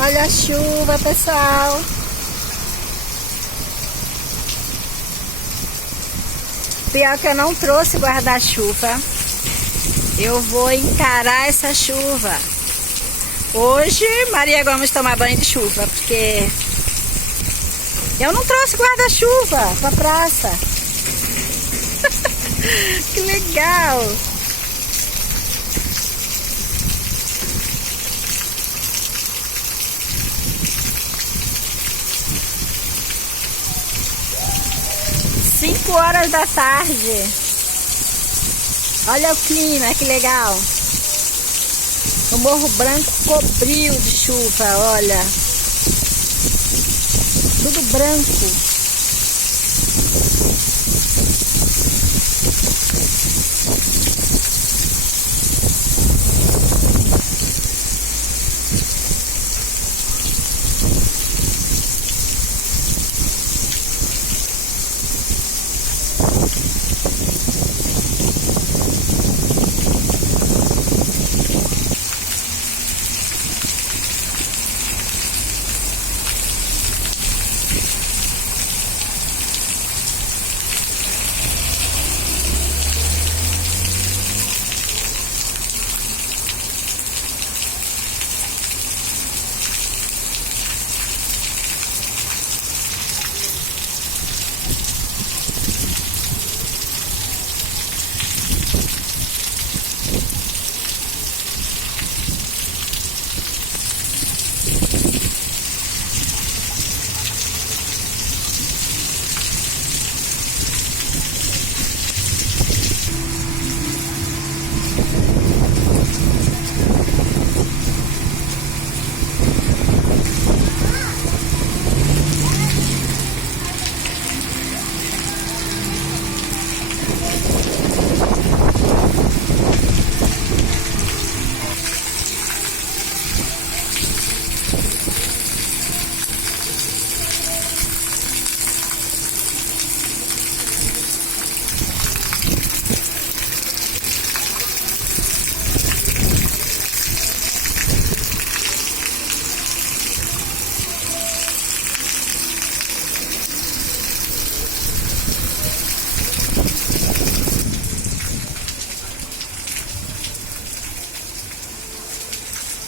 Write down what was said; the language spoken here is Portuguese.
Olha a chuva, pessoal. Pior que eu não trouxe guarda-chuva. Eu vou encarar essa chuva. Hoje, Maria Gomes toma banho de chuva, porque eu não trouxe guarda-chuva pra praça. Que legal! Cinco horas da tarde. Olha o clima, que legal. O Morro Branco cobriu de chuva, olha. Tudo branco.